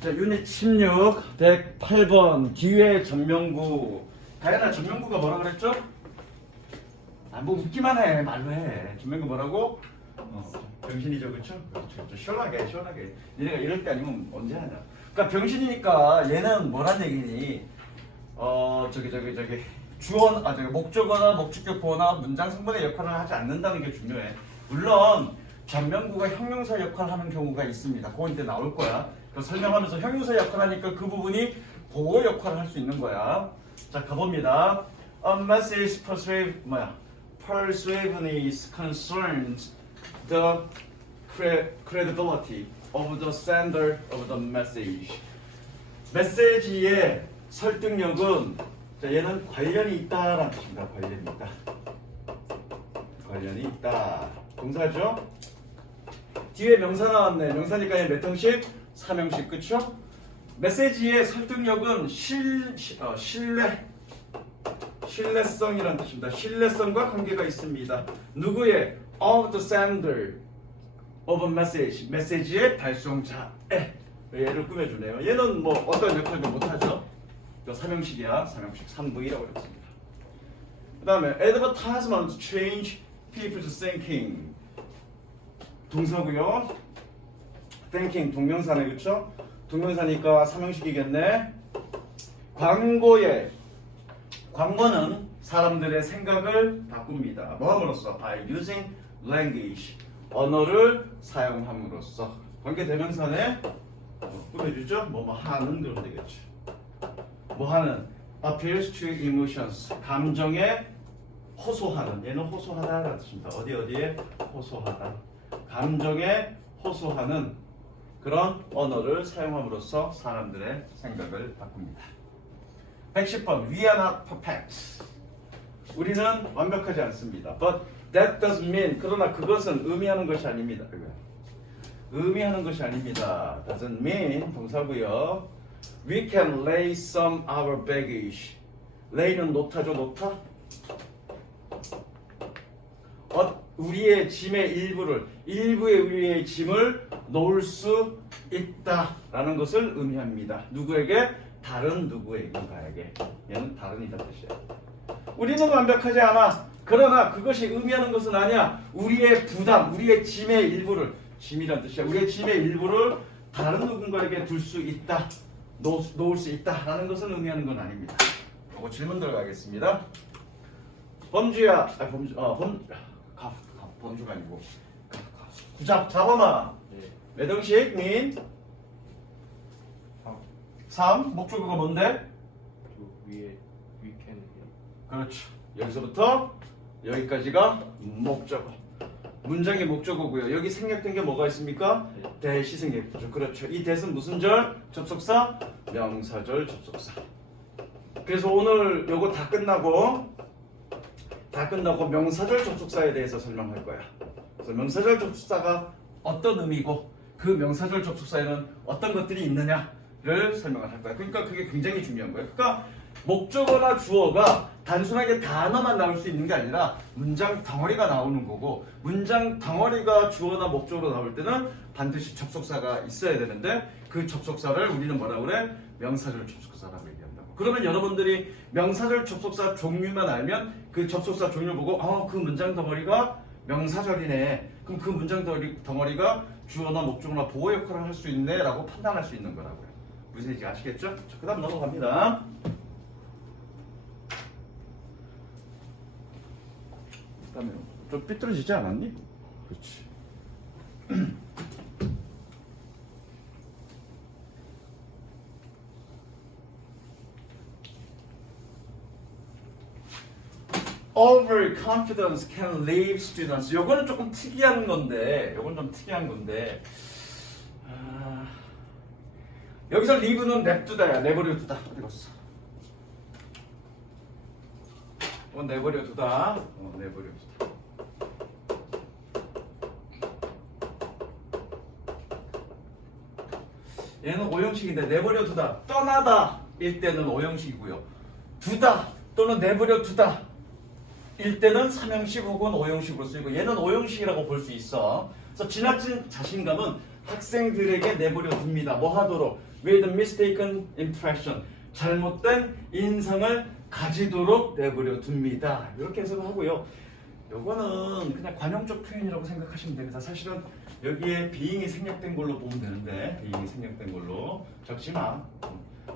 자, 유닛 16, 108번 뒤에 전명구. 다현아, 전명구가 뭐라 그랬죠? 아, 뭐 웃기만 해. 말로 해. 전명구 뭐라고? 병신이죠, 그쵸? 그렇죠. 시원하게, 시원하게. 니네가 이럴 때 아니면 언제 하냐. 그러니까 병신이니까 얘는 뭐란 얘기니? 저기. 주어, 저기 목적어나 목적격보나 문장 성분의 역할을 하지 않는다는 게 중요해. 물론, 전명구가 형용사 역할을 하는 경우가 있습니다. 그건 이제 나올 거야. 설명하면서 형용사 역할을 하니까 그 부분이 보호 역할을 할 수 있는 거야. 자, 가봅니다. A message persuasiveness concerns the credibility of the sender of the message. 메시지의 설득력은, 자, 얘는 관련이 있다라는 뜻입니다. 관련이 있다. 관련이 있다. 동사죠? 뒤에 명사 나왔네. 명사니까 얘 몇 형식? 3형식, 그쵸? 메시지의 설득력은 신뢰성이라는 뜻입니다. 신뢰성과 관계가 있습니다. 누구의? Of the sender of a message. 메시지의 발송자의. 얘를 꾸며주네요. 얘는 뭐 어떤 역할도 못하죠? 3형식이야. 3형식 3V라고 그랬습니다. 그 다음에 advertisements change people's thinking. 동사고요. thinking 동명사네, 그쵸? 동명사니까 3형식이겠네. 광고는 사람들의 생각을 바꿉니다. 뭐 함으로써? By using language. 언어를 사용함으로써. 관계대명사네. 꾸며주죠? 뭐 하는 그러면 되겠죠. 뭐 하는? appeals to emotions. 감정에 호소하는. 얘는 호소하다라는 뜻입니다. 어디에 호소하다. 감정에 호소하는 그런 언어를 사용함으로써 사람들의 생각을 바꿉니다. 110번 We are not perfect. 우리는 완벽하지 않습니다. But that doesn't mean, 그러나 그것은 의미하는 것이 아닙니다. 의미하는 것이 아닙니다. Doesn't mean 동사고요. We can lay some our baggage. lay는 놓다죠, 놓다. 우리의 짐의 일부의 우리의 짐을 놓을 수 있다라는 것을 의미합니다. 누구에게? 다른 누구에게인가에게. 얘는 다른이다 뜻이야. 우리는 완벽하지 않아. 그러나 그것이 의미하는 것은 아니야. 우리의 부담, 우리의 짐의 일부를, 짐이란 뜻이야. 우리의 짐의 일부를 다른 누군가에게 둘 수 있다, 놓을 수 있다라는 것은 의미하는 건 아닙니다. 요거 질문 들어가겠습니다. 범주가 아니고 잡아마. 몇 형식? 민 3. 목적어가 뭔데? 위에 we can. 그렇죠. 여기서부터 여기까지가 목적어. 문장의 목적어고요. 여기 생략된 게 뭐가 있습니까? 대시 생략되죠. 그렇죠. 이 대는 무슨 절? 접속사? 명사절 접속사. 그래서 오늘 요거 다 끝나고 명사절 접속사에 대해서 설명할 거야. 그래서 명사절 접속사가 어떤 의미고 그 명사절 접속사에는 어떤 것들이 있느냐를 설명을 할 거야. 그러니까 그게 굉장히 중요한 거야. 그러니까 목적어나 주어가 단순하게 단어만 나올 수 있는 게 아니라 문장 덩어리가 나오는 거고, 문장 덩어리가 주어나 목적어로 나올 때는 반드시 접속사가 있어야 되는데 그 접속사를 우리는 뭐라고 그래? 명사절 접속사라고 얘기한다고. 그러면 여러분들이 명사절 접속사 종류만 알면 그 접속사 종류 보고 그 문장 덩어리가 명사절이네. 그럼 그 문장 덩어리가 주어나 목적어나 보호 역할을 할 수 있네 라고 판단할 수 있는 거라고요. 무슨 얘기인지 아시겠죠? 자, 그 다음 넘어갑니다. 그 다음에 좀 삐뚤어지지 않았니? 그렇지. Overconfidence can leave students. 요거는 조금 특이한 건데, 여기서 leave는 냅두다야. 내버려 두다. 어디 갔어? 내버려 두다. 내버려 두다. 얘는 5형식인데 내버려 두다. 떠나다 일 때는 5형식이고요. 두다 또는 내버려 두다 일 때는 3형식 혹은 5형식으로 쓰이고, 얘는 5형식이라고 볼 수 있어. 그래서 지나친 자신감은 학생들에게 내버려 둡니다. 뭐 하도록? With mistaken impression. 잘못된 인상을 가지도록 내버려 둡니다. 이렇게 해석을 하고요. 요거는 그냥 관용적 표현이라고 생각하시면 됩니다. 사실은 여기에 being이 생략된 걸로 보면 되는데 being이 생략된 걸로 적지 마.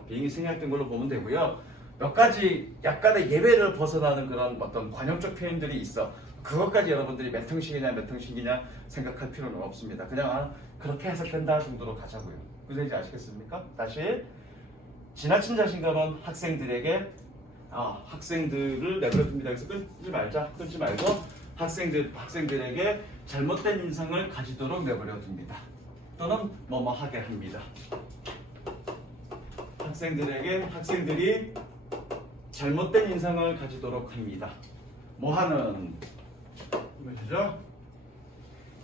being이 생략된 걸로 보면 되고요. 몇 가지 약간의 예외를 벗어나는 그런 어떤 관용적 표현들이 있어. 그것까지 여러분들이 몇 형식이냐 몇 형식이냐 생각할 필요는 없습니다. 그냥 그렇게 해석된다 정도로 가자고요. 무슨 얘기인지 아시겠습니까? 다시 지나친 자신감은 학생들에게 학생들을 내버려 둡니다. 그래서 끊지 말고 학생들에게 잘못된 인상을 가지도록 내버려 둡니다. 또는 뭐뭐 하게 합니다. 학생들이 잘못된 인상을 가지도록 합니다. 뭐 하는 뭐죠?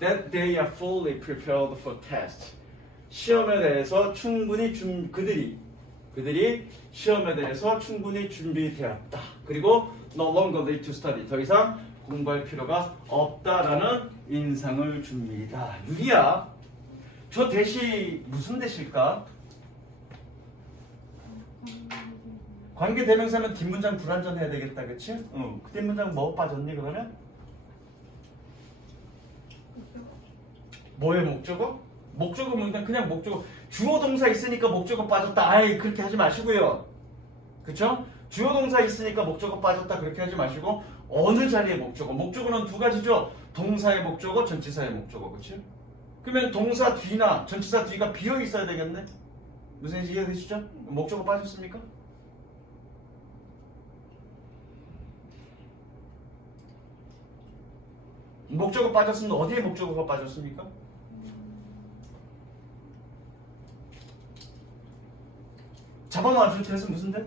That they are fully prepared for test. 시험에 대해서 충분히 그들이 시험에 대해서 충분히 준비되었다. 그리고 no longer need to study. 더 이상 공부할 필요가 없다라는 인상을 줍니다. 유리야, 저 대시 무슨 대시일까? 관계대명사는 뒷문장 불완전해야 되겠다, 그치? 응. 그 뒷문장 뭐 빠졌니 그러면? 뭐의 목적어? 목적어는 그냥 목적어. 주어 동사 있으니까 목적어 빠졌다. 아이 그렇게 하지 마시고요. 그쵸? 주어 동사 있으니까 목적어 빠졌다 그렇게 하지 마시고 어느 자리의 목적어? 목적어는 두 가지죠. 동사의 목적어, 전치사의 목적어. 그치? 그러면 동사 뒤나 전치사 뒤가 비어 있어야 되겠네. 무슨 얘기 이해되시죠? 목적어 빠졌습니까? 목적어 빠졌으면 어디에 목적어가 빠졌습니까? 잡아놓은 줄에서 무슨 데?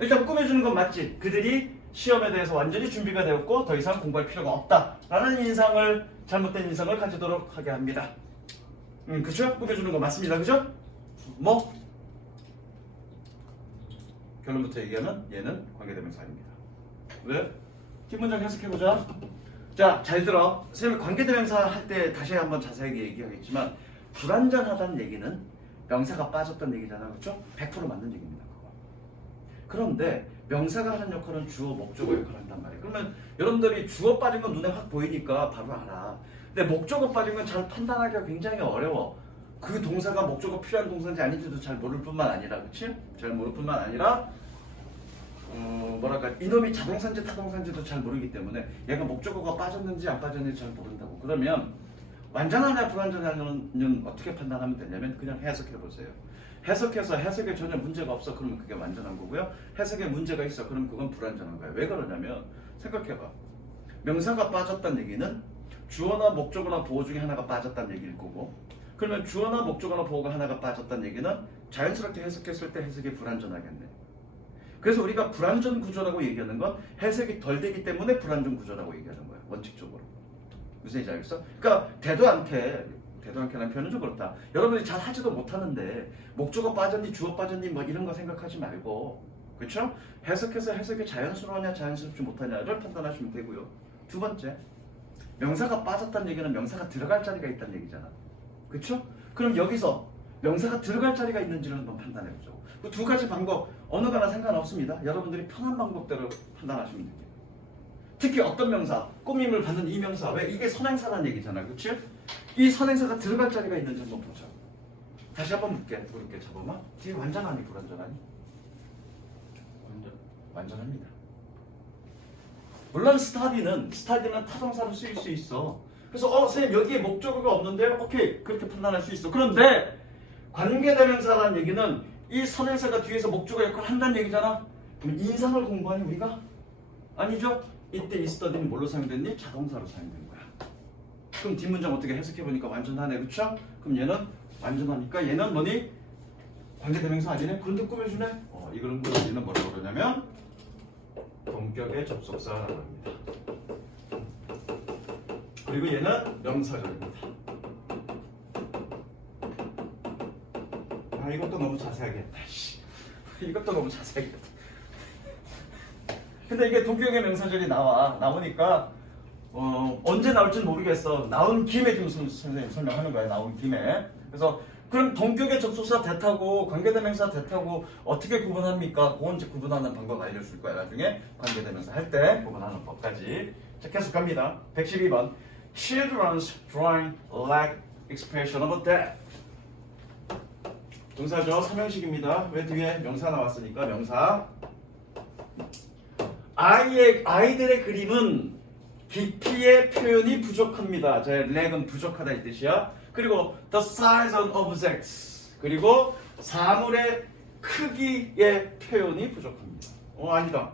일단 꾸며주는 건 맞지. 그들이 시험에 대해서 완전히 준비가 되었고 더 이상 공부할 필요가 없다라는 잘못된 인상을 가지도록 하게 합니다. 그쵸? 꾸며주는 거 맞습니다. 그죠? 뭐? 결론부터 얘기하면 얘는 관계대명사 아닙니다. 왜? 뒷문장 해석해보자. 자, 잘 들어. 선생님이 관계대명사 할 때 다시 한번 자세하게 얘기하겠지만 불완전하다는 얘기는 명사가 빠졌다는 얘기잖아. 그렇죠? 100% 맞는 얘기입니다. 그거. 그런데 명사가 하는 역할은 주어, 목적어 역할을 한단 말이에요. 그러면 여러분들이 주어 빠진 건 눈에 확 보이니까 바로 알아. 근데 목적어 빠진 건 잘 판단하기가 굉장히 어려워. 그 동사가 목적어 필요한 동사인지 아닌지도 잘 모를 뿐만 아니라, 그치? 잘 모를 뿐만 아니라 이놈이 자동사인지 타동사인지도 잘 모르기 때문에 얘가 목적어가 빠졌는지 안 빠졌는지 잘 모른다고. 그러면 완전하냐 불완전하냐는 어떻게 판단하면 되냐면 그냥 해석해보세요. 해석해서 해석에 전혀 문제가 없어 그러면 그게 완전한 거고요. 해석에 문제가 있어 그러면 그건 불완전한 거예요. 왜 그러냐면 생각해봐. 명사가 빠졌다는 얘기는 주어나 목적어나 보어 중에 하나가 빠졌다는 얘기일 거고, 그러면 주어나 목적어나 보어가 하나가 빠졌다는 얘기는 자연스럽게 해석했을 때 해석이 불완전하겠네. 그래서 우리가 불완전 구조라고 얘기하는 건 해석이 덜 되기 때문에 불완전 구조라고 얘기하는 거야. 원칙적으로. 무슨 얘기인지 알겠어? 그러니까 대도 않게라는 표현은 좀 그렇다. 여러분이 잘 하지도 못하는데 목적어 빠졌니 주어 빠졌니 뭐 이런 거 생각하지 말고, 그렇죠? 해석해서 해석이 자연스러우냐 자연스럽지 못하냐를 판단하시면 되고요. 두 번째, 명사가 빠졌다는 얘기는 명사가 들어갈 자리가 있다는 얘기잖아. 그렇죠? 그럼 여기서 명사가 들어갈 자리가 있는지를 한번 판단해보죠. 그 두 가지 방법 어느 거나 상관없습니다. 여러분들이 편한 방법대로 판단하시면 됩니다. 특히 어떤 명사, 꾸밈을 받는 이 명사, 왜 이게 선행사라는 얘기잖아, 그렇지? 이 선행사가 들어갈 자리가 있는지 한번 보자. 다시 한번 물을게, 잡아봐. 뒤에 완전하니 불완전하니? 완전합니다. 물론 스타디는 타동사로 쓰일 수 있어. 그래서 선생님 여기에 목적어가 없는데 오케이 그렇게 판단할 수 있어. 그런데 관계대명사라는 얘기는 이 선행사가 뒤에서 목적어 역할을 한다는 얘기잖아. 그럼 인상을 공부하니 우리가? 아니죠. 이때 이 스터디는 뭘로 사용됐니? 자동사로 사용된 거야. 그럼 뒷문장 어떻게 해석해보니까 완전하네, 그쵸? 그럼 얘는 완전하니까 얘는 뭐니? 관계대명사 아니네? 그런데 꾸며주네? 이거는 얘는 뭐라고 그러냐면 동격의 접속사라고 합니다. 그리고 얘는 명사절입니다. 이것도 너무 자세하게 했다. 이것도 너무 자세하게 했다. 근데 이게 동격의 명사절이 나오니까 언제 나올지는 모르겠어. 나온 김에 지금 선생님 설명하는 거야. 나온 김에. 그래서 그럼 동격의 접속사 대타고 관계대명사 대타고 어떻게 구분합니까? 그건 이제 구분하는 방법 알려줄 거야. 나중에 관계대명사 할 때 구분하는 법까지. 자, 계속 갑니다. 112번. Children's drawing lack expression of death. 동사죠. 삼형식입니다. 왜 뒤에 명사 나왔으니까 명사. 아이들의 그림은 깊이의 표현이 부족합니다. 제 렉은 부족하다 이 뜻이야. 그리고 the size of objects. 그리고 사물의 크기의 표현이 부족합니다. 아니다.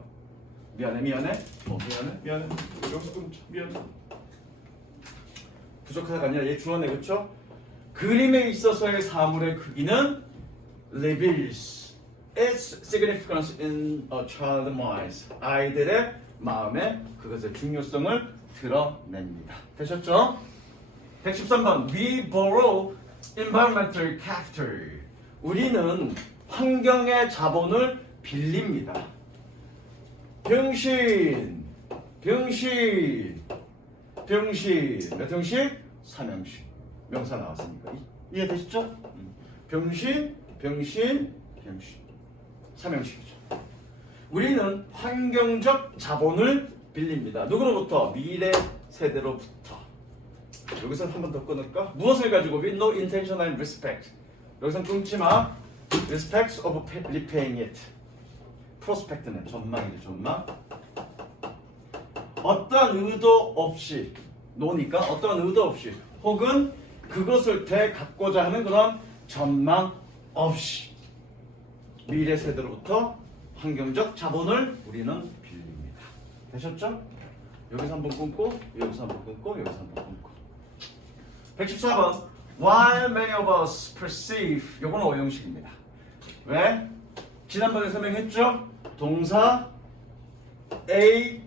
미안해. 여기서 끊자. 미안해. 부족하다가 아니라 얘 주어네, 그쵸? 그림에 있어서의 사물의 크기는 reveals its significance in a child's mind. 아이들의 마음에 그것의 중요성을 드러냅니다. 되셨죠? 113번. We borrow environmental capital. 우리는 환경의 자본을 빌립니다. 병신. 몇 형식? 삼형식. 명사 나왔으니까. 이해되시죠? 병신. 삼형식이죠. 우리는 환경적 자본을 빌립니다. 누구로부터? 미래 세대로부터. 여기서 한 번 더 끊을까? 무엇을 가지고? With no intention and respect. 여기서 끊지 마. Respect of repaying it. Prospect는 전망이죠. 전망. 어떠한 의도 없이 노니까 어떠한 의도 없이 혹은 그것을 되갚고자 하는 그런 전망 없이 미래 세대로부터 환경적 자본을 우리는 빌립니다. 되셨죠? 여기서 한번 끊고 여기서 한번 끊고 여기서 한번 끊고 114번. While many of us perceive. 요거는 오형식입니다. 왜? 지난번에 설명했죠? 동사 A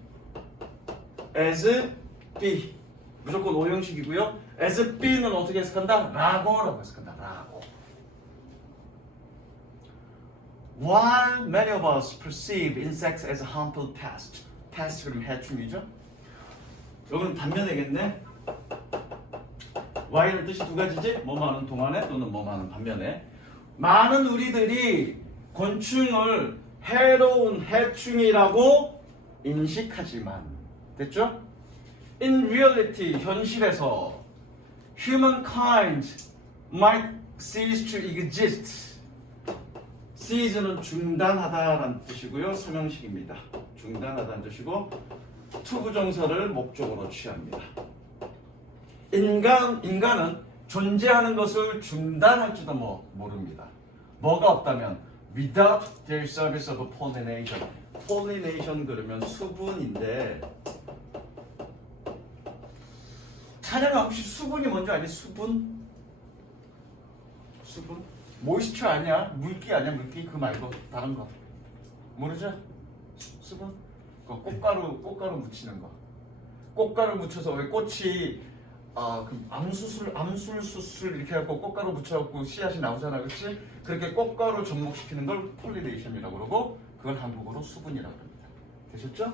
as B 무조건 오형식이고요. as B는 어떻게 해석한다? 라고라고 해석한다. 라고. While many of us perceive insects as harmful pests. pest 그럼 해충이죠? 여기는 반면에겠네. while은 뜻이 두 가지지? 뭐뭐하는 동안에 또는 뭐뭐하는 반면에. 많은 우리들이 곤충을 해로운 해충이라고 인식하지만 됐죠? In reality, 현실에서 humankind might cease to exist. cease는 중단하다라는 뜻이고요. 삼형식입니다. 중단하다는 뜻이고 투부정사를 목적으로 취합니다. 인간은 존재하는 것을 중단할지도 모릅니다. 뭐가 없다면 without their service of pollination. pollination 그러면 수분인데 찬양아 혹시 수분이 뭔지 아니? 수분? 모이스처 아니야? 물기 아니야? 물기? 그 말고 다른 거 모르죠? 수분? 꽃가루 묻히는 거. 꽃가루 묻혀서 왜 꽃이 그 암술수술 이렇게 해갖고 꽃가루 묻혀갖고 씨앗이 나오잖아, 그렇지? 그렇게 꽃가루 접목시키는 걸 폴리네이션이라고 그러고 그걸 한국어로 수분이라고 합니다. 되셨죠?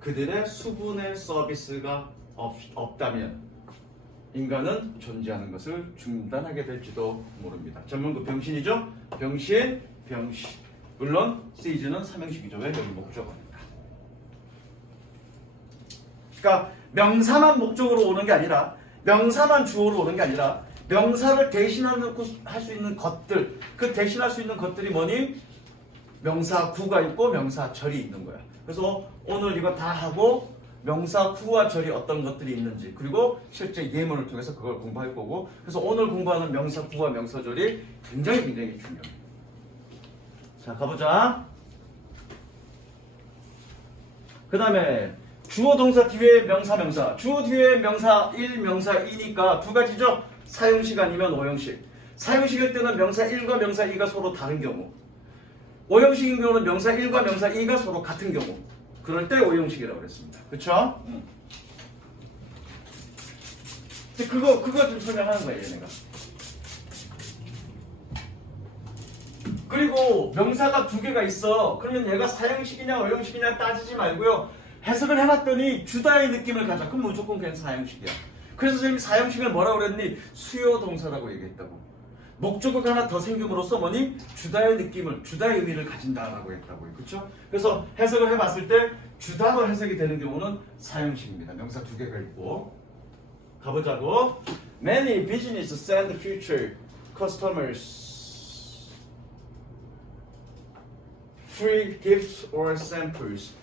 그들의 수분의 서비스가 없다면 인간은 존재하는 것을 중단하게 될지도 모릅니다. 전문급 병신이죠? 병신. 물론 시즈는 삼형식이죠. 왜? 여기 목적어니까. 그러니까 명사만 목적으로 오는 게 아니라 명사만 주어로 오는 게 아니라 명사를 대신하고 할 수 있는 것들, 그 대신할 수 있는 것들이 뭐니? 명사 구가 있고 명사 절이 있는 거야. 그래서 오늘 이거 다 하고 명사 구와 절이 어떤 것들이 있는지 그리고 실제 예문을 통해서 그걸 공부할 거고 그래서 오늘 공부하는 명사 구와 명사 절이 굉장히 중요해요. 자, 가보자. 그 다음에 주어 동사 뒤에 명사 주어 뒤에 명사 1, 명사 2니까 두 가지죠. 사형식 아니면 오형식. 사형식일 때는 명사 1과 명사 2가 서로 다른 경우, 오형식인 경우는 명사 1과 명사 2가 서로 같은 경우, 그럴 때 오형식이라고 그랬습니다. 그쵸? 그거 좀 설명하는 거예요, 얘네가. 그리고 명사가 두 개가 있어. 그러면 얘가 사형식이냐 오형식이냐 따지지 말고요. 해석을 해봤더니 주다의 느낌을 가져. 그럼 무조건 그냥 사형식이야. 그래서 선생님이 사형식을 뭐라고 그랬니? 수요 동사라고 얘기했다고. 목적어가 하나 더 생김으로써 뭐니? 주다의 느낌을, 주다의 의미를 가진다라고 했다고요. 그렇죠? 그래서 해석을 해봤을 때 주다로 해석이 되는 경우는 사형식입니다. 명사 두 개가 있고. 가보자고. Many business send future customers free gifts or samples.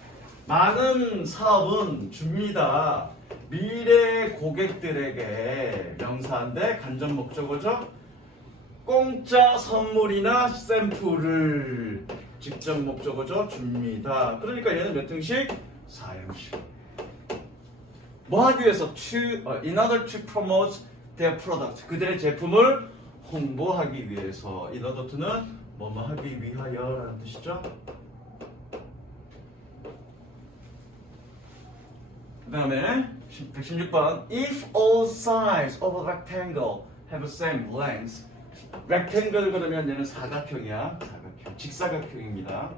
많은 사업은 줍니다. 미래 고객들에게 명사인데 간접 목적어죠. 공짜 선물이나 샘플을 직접 목적어죠. 줍니다. 그러니까 얘는 몇 형식? 4형식. 뭐 하기 위해서? In order to promote their product. 그들의 제품을 홍보하기 위해서. In order to는 뭐뭐 하기 위하여라는 뜻이죠. 그 다음에 116번 If all sides of a rectangle have the same length. rectangle 그러면 얘는 사각형이야. 사각형. 직사각형입니다.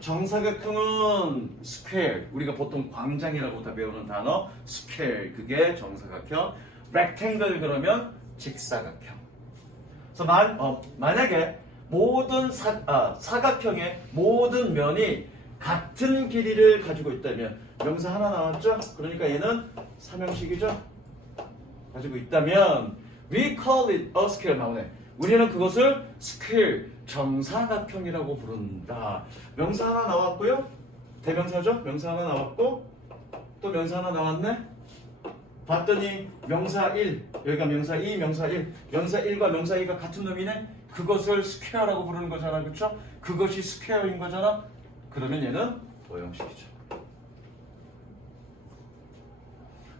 정사각형은 square. 우리가 보통 광장이라고 다 배우는 단어 square. 그게 정사각형. rectangle 그러면 직사각형. 그래서 만약에 모든 사각형의 모든 면이 같은 길이를 가지고 있다면 명사 하나 나왔죠? 그러니까 얘는 삼형식이죠? 가지고 있다면 we call it a square 나오네. 우리는 그것을 square, 정사각형이라고 부른다. 명사 하나 나왔고요. 대명사죠? 명사 하나 나왔고 또 명사 하나 나왔네. 봤더니 명사 1, 여기가 명사 2, 명사 1. 명사 1과 명사 2가 같은 놈이네. 그것을 square라고 부르는 거잖아. 그렇죠? 그것이 square인 거잖아. 그러면 얘는 오형식이죠.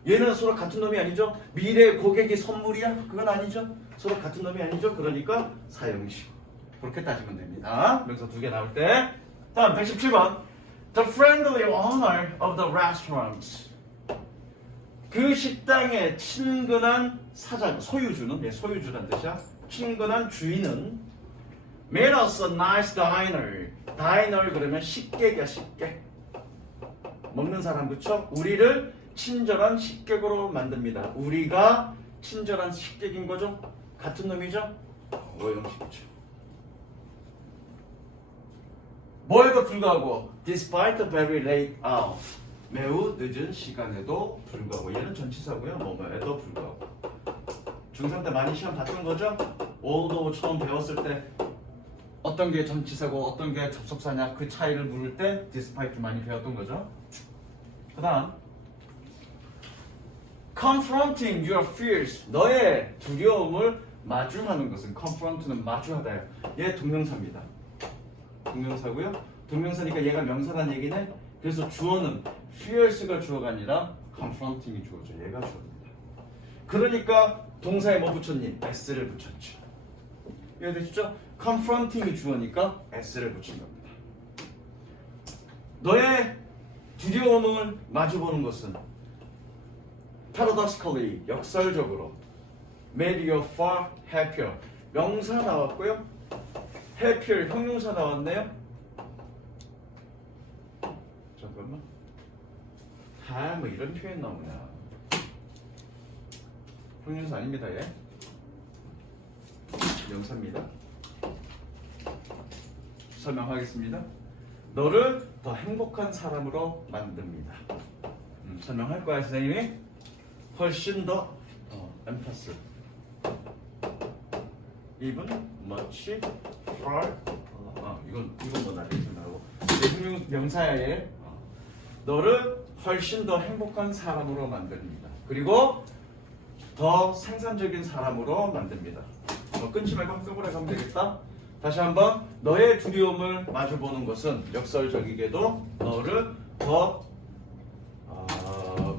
얘는 서로 같은 놈이 아니죠? 미래 고객이 선물이야? 그건 아니죠? 서로 같은 놈이 아니죠? 그러니까 사형식. 그렇게 따지면 됩니다. 명사 두 개 나올 때. 다음 117번. The friendly owner of the restaurant. 그 식당의 친근한 사장, 소유주는, 소유주란 뜻이야. 친근한 주인은 made us a nice diner. diner 그러면 식객이야, 식객. 먹는 사람, 그쵸? 우리를 친절한 식객으로 만듭니다. 우리가 친절한 식객인 거죠? 같은 놈이죠? 오형식이죠. 뭐에도 불구하고 despite the very late hour. 매우 늦은 시간에도 불구하고. 얘는 전치사고요. 뭐에도 불구하고. 중3 때 많이 시험 봤던 거죠? although 처음 배웠을 때 어떤 게 전치사고 어떤 게 접속사냐 그 차이를 물을 때 despite 많이 배웠던 거죠. 그 다음 confronting your fears. 너의 두려움을 마주하는 것은 confront는 마주하다요. 얘 동명사입니다. 동명사고요. 동명사니까 얘가 명사란 얘기네. 그래서 주어는 fears가 주어가 아니라 confronting이 주어죠. 얘가 주어입니다. 그러니까 동사에 뭐 붙였니? s를 붙였죠. 이해되시죠? confronting이 주어니까 s를 붙인 겁니다. 너의 두려움을 마주보는 것은 paradoxically 역설적으로 made you far happier. 명사 나왔고요. happier 형용사 나왔네요. 잠깐만. 뭐 이런 표현 나오냐. 형용사 아닙니다. 얘. 명사입니다. 설명하겠습니다. 너를 더 행복한 사람으로 만듭니다. 설명할 거야, 선생님이. 훨씬 더 엠파스. even, much, far. 이건 뭐 나중에 설명하고. 명사야 얘. 너를 훨씬 더 행복한 사람으로 만듭니다. 그리고 더 생산적인 사람으로 만듭니다. 끊지 말고 한꺼번에 가면 되겠다. 다시 한번 너의 두려움을 마주보는 것은 역설적이게도 너를 더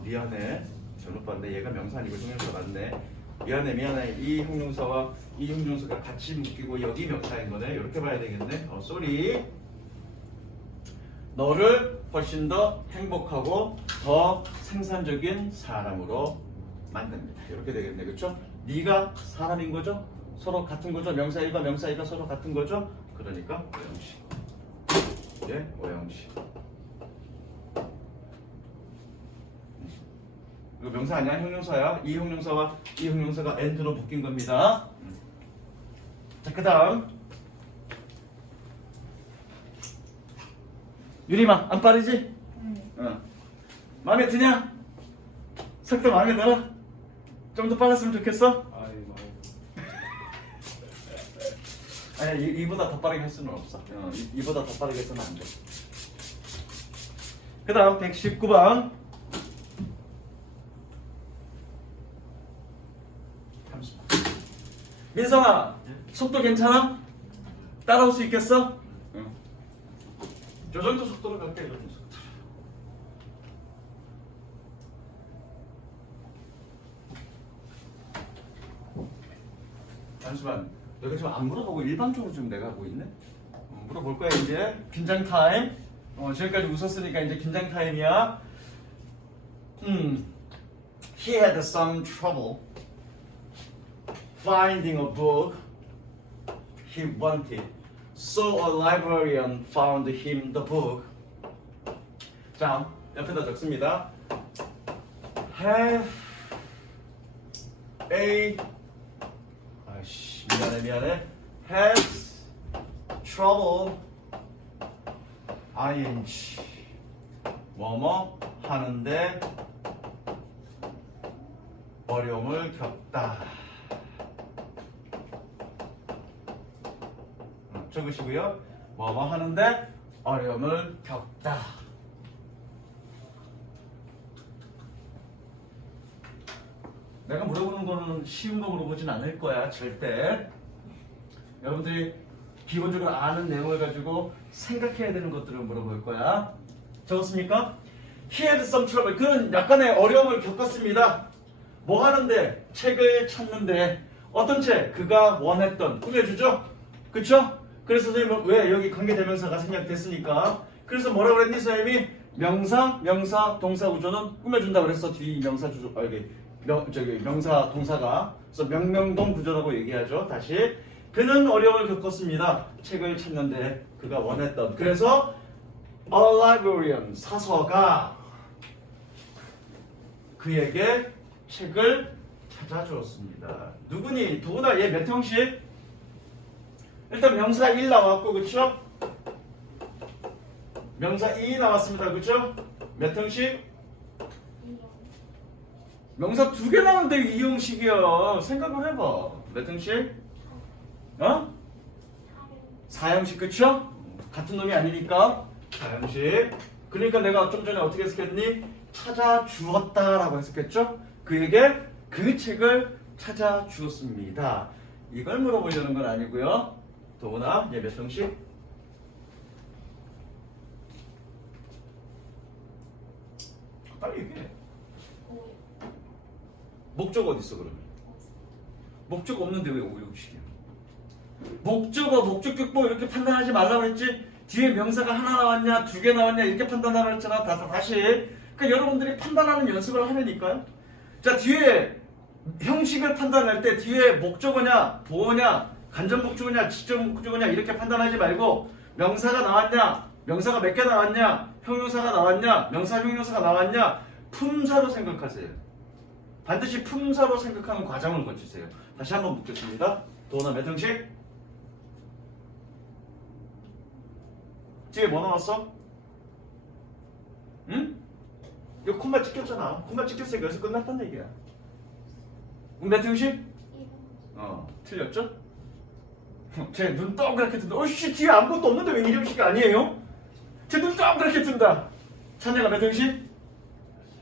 미안해. 잘못 봤는데 얘가 명사 아니고 형용사 맞네. 미안해. 이 형용사와 이 형용사가 같이 묶이고 여기 명사인 거네. 이렇게 봐야 되겠네. 쏘리. 너를 훨씬 더 행복하고 더 생산적인 사람으로 만듭니다. 이렇게 되겠네. 그렇죠? 네가 사람인 거죠? 서로 같은 거죠? 명사 1과 명사 2가 서로 같은 거죠? 그러니까 오형식. 예, 오형식. 이거 명사 아니야? 형용사야. 이 형용사와 이 형용사가 and로 묶인 겁니다. 자, 그 다음 유리마 안 빠르지? 응. 마음에 드냐? 속도 마음에 들어? 좀 더 빨랐으면 좋겠어? 아이 말. 아니 이보다 더 빠르게 할 수는 없어. 이보다 더 빠르게 해서는 안 돼. 그 다음 119번. 잠시만. 민성아, 속도 괜찮아? 따라올 수 있겠어? 응. 저 정도 속도로 갈게. 이 정도 속도. 잠시만. 너가 지금 안 물어보고 일방적으로 지금 내가 하고 있네? 물어볼 거야 이제. 긴장 타임. 지금까지 웃었으니까 이제 긴장 타임이야. He had some trouble finding a book he wanted, so a librarian found him the book. 자, 옆에다 적습니다. Have a 아이씨 미안해 has trouble ing 뭐뭐 하는데 어려움을 겪다. 적으시고요. 뭐뭐 하는데 어려움을 겪다. 내가 물어보는 거는 쉬운 거 물어보진 않을 거야, 절대. 여러분들이 기본적으로 아는 내용을 가지고 생각해야 되는 것들을 물어볼 거야. 적었습니까? He had some trouble. 그는 약간의 어려움을 겪었습니다. 뭐 하는데? 책을 찾는데. 어떤 책? 그가 원했던. 꾸며주죠? 그쵸? 그래서 선생님은 왜 여기 관계대명사가 생략됐으니까. 그래서 뭐라고 그랬니, 선생님이? 명사, 동사 구조는 꾸며준다 그랬어. 뒤 명사 주조, 명사 동사가. 그래서 명명동 구조라고 얘기하죠. 다시. 그는 어려움을 겪었습니다. 책을 찾는데 그가 원했던. 그래서 a librarian, 사서가 그에게 책을 찾아주었습니다. 누구니? 누구나 얘 몇 형식? 일단 명사 1 나왔고, 그쵸? 명사 2 나왔습니다. 그쵸? 몇 형식? 명사 2개 나오는데 이 형식이야. 생각을 해봐. 몇 형식? 4형식, 그쵸? 같은 놈이 아니니까 4형식. 그러니까 내가 좀 전에 어떻게 했겠니? 찾아주었다라고 했었겠죠? 그에게 그 책을 찾아주었습니다. 이걸 물어보려는 건 아니고요. 더구나 얘 몇 형식? 빨리 얘기해. 목적 어디 있어 그러면? 목적 없는데 왜 5형식이야? 목적어, 목적격보 이렇게 판단하지 말라고 했지. 뒤에 명사가 하나 나왔냐, 2개 나왔냐 이렇게 판단하라고 했잖아. 다시. 그러니까 여러분들이 판단하는 연습을 하려니까요. 자, 뒤에 형식을 판단할 때 뒤에 목적어냐, 보어냐, 간접 목적어냐, 직접 목적어냐 이렇게 판단하지 말고 명사가 나왔냐, 명사가 몇 개 나왔냐, 형용사가 나왔냐, 명사 형용사가 나왔냐, 품사로 생각하세요. 반드시 품사로 생각하는 과정을 거치세요. 다시 한번 묻겠습니다. 도나 몇 형식? 뒤에 뭐 나왔어? 응? 이거 콤마 찍혔잖아. 콤마 찍혔으니까 여기서 끝났단 얘기야. 몇 형식? 틀렸죠? 제 눈 동그랗게 뜬다. 어이씨, 뒤에 아무것도 없는데 왜 1형식이 아니에요? 제 눈 동그랗게 뜬다. 찬이가 몇 형식?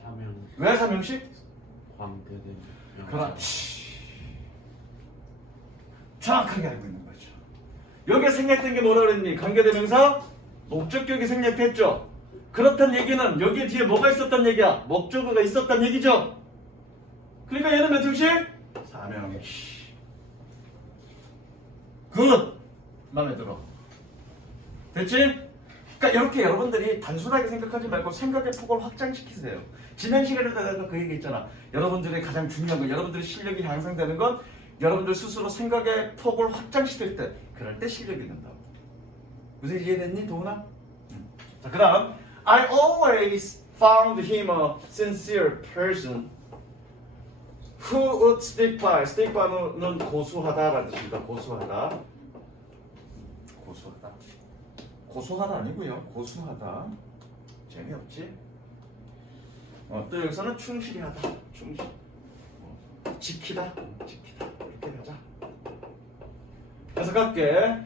3형식. 왜 3형식? 관계된 명사. 그렇지. 정확하게 알고 있는 거죠. 여기에 생략된 게 뭐라 그랬니? 관계대명사? 목적격이 생략됐죠? 그렇단 얘기는 여기 뒤에 뭐가 있었단 얘기야? 목적어가 있었단 얘기죠? 그러니까 얘는 몇 형식? 4형식. 굿! 마음에 들어. 됐지? 그러니까 이렇게 여러분들이 단순하게 생각하지 말고 생각의 폭을 확장시키세요. 지난 시간에 내가 그 얘기 있잖아. 여러분들의 가장 중요한 건, 여러분들의 실력이 향상되는 건 여러분들 스스로 생각의 폭을 확장시킬 때, 그럴 때 실력이 는다고. 무슨 이해됐니, 도훈아? 자, 그 다음 I always found him a sincere person Who would stick by? stick by는 고수하다라는 뜻입니다. 고수하다. 고수하다. 고수하다 아니고요. 고수하다. 재미없지? 또 여기서는 충실히 하다. 충실. 지키다. 지키다. 이렇게 가자. 해석할게.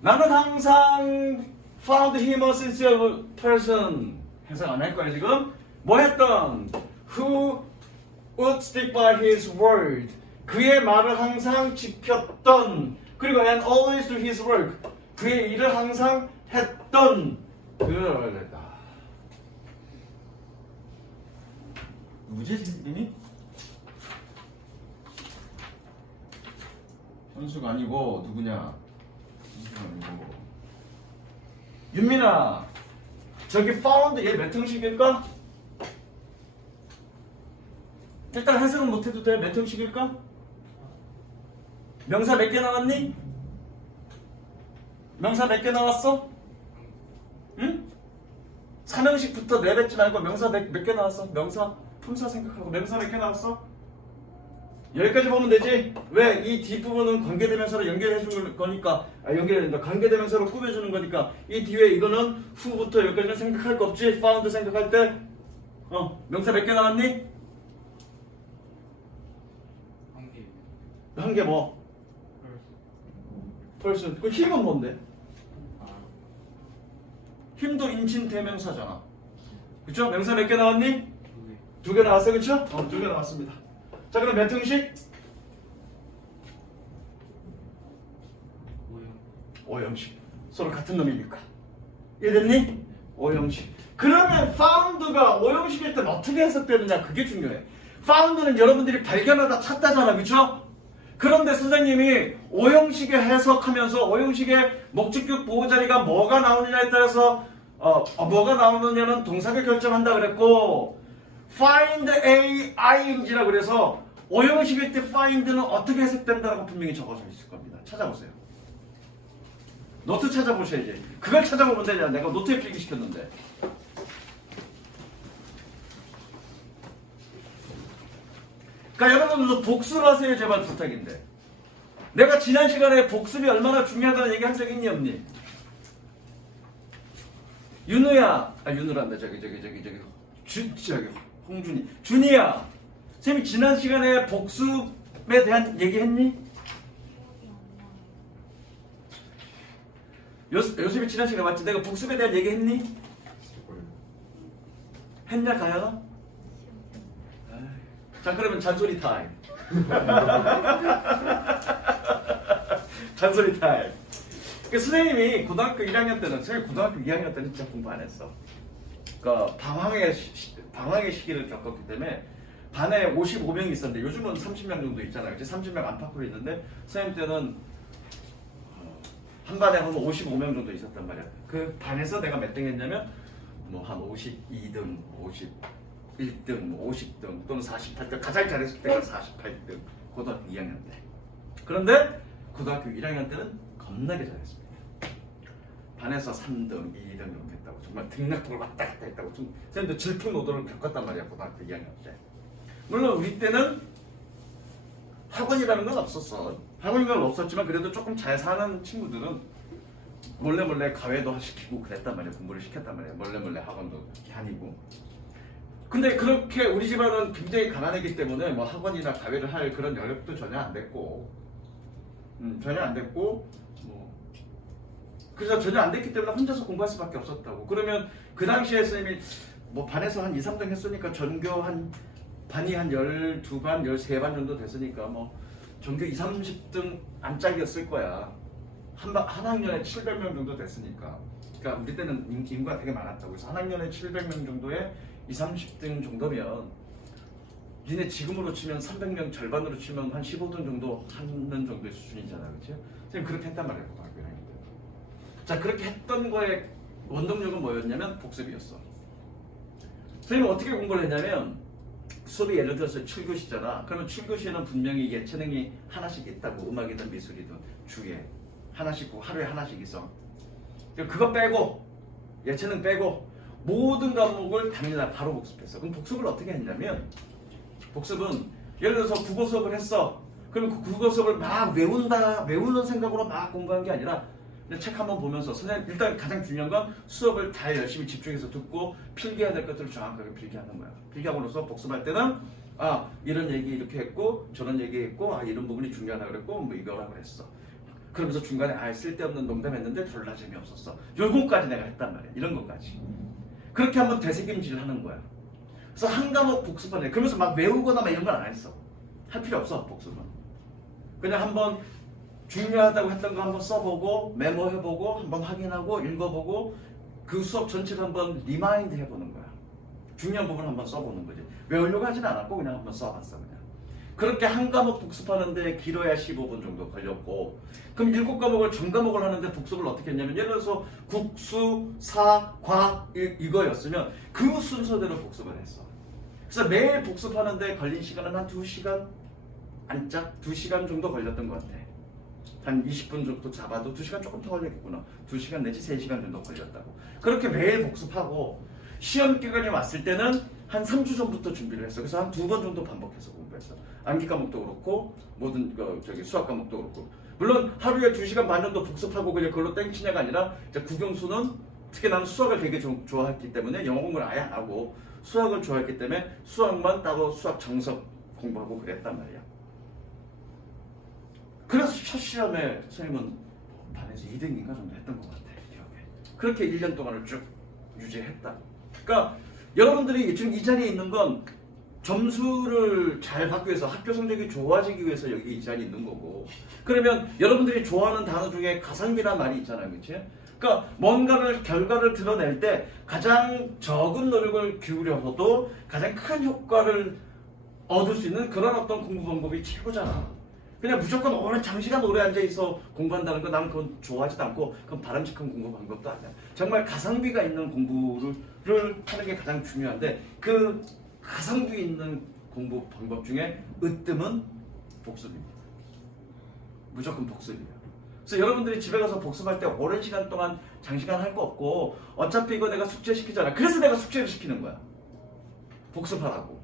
나는 항상 found him a sincere person. 해석 안 할 거야 지금. 뭐 했던? Who would stick by his word. 그의 말을 항상 지켰던. 그리고 and always do his work. 그의 일을 항상 했던. 그러다. 누구지 선생님이? 현수가 아니고 누구냐? 현수가 아니고 윤민아, 저기 found 얘 몇 형식일까? 일단 해석은 못해도 돼. 몇 형식일까? 명사 몇 개 나왔니? 명사 몇 개 나왔어? 응? 3형식부터 내뱉지 말고 명사 몇 개 나왔어? 명사, 품사 생각하고 명사 몇 개 나왔어? 여기까지 보면 되지? 왜? 이 뒷부분은 관계대명사로 연결해 주는 거니까, 연결해야 된다. 관계대명사로 꾸며주는 거니까, 이 뒤에 이거는 후부터 여기까지는 생각할 거 없지? found 생각할 때? 명사 몇 개 나왔니? 한 개 뭐? person. 그 힘은 뭔데? 힘도 인칭 대명사잖아. 그쵸? 명사 몇 개 나왔니? 두 개 나왔어, 그쵸? 두 개 나왔습니다. 자, 그럼 몇 형식? 5형식. 서로 같은 놈이니까. 이해됐니? 5형식. 그러면 found가 5형식일 땐 어떻게 해석되느냐, 그게 중요해. found는 여러분들이 발견하다 찾다잖아, 그쵸? 그런데 선생님이 5형식에 해석하면서 5형식의 목적격 보호자리가 뭐가 나오느냐에 따라서 뭐가 나오느냐는 동사가 결정한다 그랬고, find a ing라고 그래서 5형식일 때 find는 어떻게 해석된다고 분명히 적어져 있을 겁니다. 찾아보세요. 노트 찾아보셔야지. 그걸 찾아보면 되냐. 내가 노트에 필기시켰는데. 그러니까 여러분들도 복습을 하세요. 제발 부탁인데. 내가 지난 시간에 복습이 얼마나 중요하다는 얘기 한 적 있니 없니? 윤우야. 윤우란다. 저기 홍준이. 준이야. 쌤이 지난 시간에 복습에 대한 얘기 했니? 요셉이 지난 시간에 맞지? 내가 복습에 대한 얘기 했니? 했냐 가연아? 자, 그러면 잔소리 타임. 잔소리 타임. 그 선생님이 고등학교 1학년 때는, 저희 고등학교 2학년 때는 진짜 공부 안 했어. 그러니까 방황의 시기를 겪었기 때문에 반에 55명이 있었는데 요즘은 30명 정도 있잖아요. 이제 30명 안팎으로 있는데 선생님 때는 한 반에 한 55명 정도 있었단 말이야. 그 반에서 내가 몇 등 했냐면 뭐 한 52등, 51등, 50등 또는 48등, 가장 잘했을 때가 48등, 고등학교 2학년 때. 그런데 고등학교 1학년 때는 겁나게 잘했습니다. 반에서 3등, 2등 정도 했다고. 정말 등락통을 왔다 갔다 했다고. 선생님도 질풍노도를 겪었단 말이야, 고등학교 2학년 때. 물론 우리 때는 학원이라는 건 없었어. 학원이라는 건 없었지만 그래도 조금 잘 사는 친구들은 몰래 가외도 시키고 그랬단 말이야. 공부를 시켰단 말이야. 몰래 학원도 다니고. 근데 그렇게 우리 집안은 굉장히 가난했기 때문에 뭐 학원이나 가외를 할 그런 여력도 전혀 안 됐고, 전혀 안 됐고, 그래서 전혀 안 됐기 때문에 혼자서 공부할 수밖에 없었다고. 그러면 그 당시에 선생님이 뭐 반에서 한 2, 3등 했으니까 전교 반이 한 12반, 13반 정도 됐으니까 뭐 전교 2, 30등 안짝이었을 거야. 한 학년에 700명 정도 됐으니까. 그러니까 우리 때는 인구가 되게 많았다고. 그래서 한 학년에 700명 정도에 2, 30등 정도면 니네 지금으로 치면 300명 절반으로 치면 한 15등 정도 하는 정도의 수준이잖아. 그렇지? 선생님 그렇게 했단 말이에요. 고등학교 1학년 때. 자, 그렇게 했던 거에 원동력은 뭐였냐면 복습이었어. 선생님은 어떻게 공부를 했냐면 수업이 예를 들어서 7교시잖아. 그러면 7교시에는 분명히 예체능이 하나씩 있다고. 음악이든 미술이든 주에 하나씩, 하루에 하나씩 있어. 그거 빼고, 예체능 빼고 모든 과목을 당일날 바로 복습했어. 그럼 복습을 어떻게 했냐면, 복습은 예를 들어서 국어 수업을 했어. 그러면 그 국어 수업을 막 외우는 생각으로 막 공부한 게 아니라 책 한번 보면서 선생님 일단 가장 중요한 건 수업을 잘 열심히 집중해서 듣고 필기해야 될 것들을 정확하게 필기하는 거야. 필기하고나서 복습할 때는 이런 얘기 이렇게 했고 저런 얘기 했고 이런 부분이 중요하다 그랬고 뭐 이거라 그랬어. 그러면서 중간에 쓸데없는 농담했는데 졸라 재미없었어. 요거까지 내가 했단 말이야. 이런 것까지. 그렇게 한번 되새김질을 하는 거야. 그래서 한 과목 복습하네. 그러면서 막 외우거나 막 이런 건 안 했어. 할 필요 없어 복습은. 그냥 한번 중요하다고 했던 거 한번 써보고 메모해보고 한번 확인하고 읽어보고 그 수업 전체를 한번 리마인드 해보는 거야. 중요한 부분 한번 써보는 거지. 외우려고 하진 않았고 그냥 한번 써봤어 그냥. 그렇게 한 과목 복습하는데 길어야 15분 정도 걸렸고 그럼 7과목을 전 과목을 하는데 복습을 어떻게 했냐면 예를 들어서 국수, 사, 과 이거였으면 그 순서대로 복습을 했어. 그래서 매일 복습하는데 걸린 시간은 한 2시간 안짝 2시간 정도 걸렸던 것 같아. 한 20분 정도 잡아도 2시간 조금 더 걸렸겠구나. 2시간 내지 3시간 정도 걸렸다고. 그렇게 매일 복습하고 시험 기간이 왔을 때는 한 3주 전부터 준비를 했어. 그래서 한 2번 정도 반복해서 공부했어. 암기 과목도 그렇고 모든 수학 과목도 그렇고. 물론 하루에 2시간 반 정도 복습하고 그냥 그걸로 땡치냐가 아니라 이제 국영수는 특히 나는 수학을 되게 좋아했기 때문에 영어 공부를 아예 안 하고 수학을 좋아했기 때문에 수학만 따로 수학 정석 공부하고 그랬단 말이야. 그래서 첫 시험에 선생님은 반에서 2등인가 정도 했던 것 같아. 기억에. 그렇게 1년 동안을 쭉 유지했다. 그러니까 여러분들이 지금 이 자리에 있는 건 점수를 잘 받기 위해서 학교 성적이 좋아지기 위해서 여기 이 자리에 있는 거고 그러면 여러분들이 좋아하는 단어 중에 가성비란 말이 있잖아요. 그렇지? 그러니까 뭔가를 결과를 드러낼 때 가장 적은 노력을 기울여서도 가장 큰 효과를 얻을 수 있는 그런 어떤 공부 방법이 최고잖아. 그냥 무조건 장시간 오래 앉아있어 공부한다는 거 나는 그건 좋아하지도 않고 그건 바람직한 공부 방법도 아니야. 정말 가성비가 있는 공부를 하는 게 가장 중요한데 그 가성비 있는 공부 방법 중에 으뜸은 복습입니다. 무조건 복습이에요. 그래서 여러분들이 집에 가서 복습할 때 오랜 시간 동안 장시간 할 거 없고 어차피 이거 내가 숙제시키잖아. 그래서 내가 숙제를 시키는 거야. 복습하라고.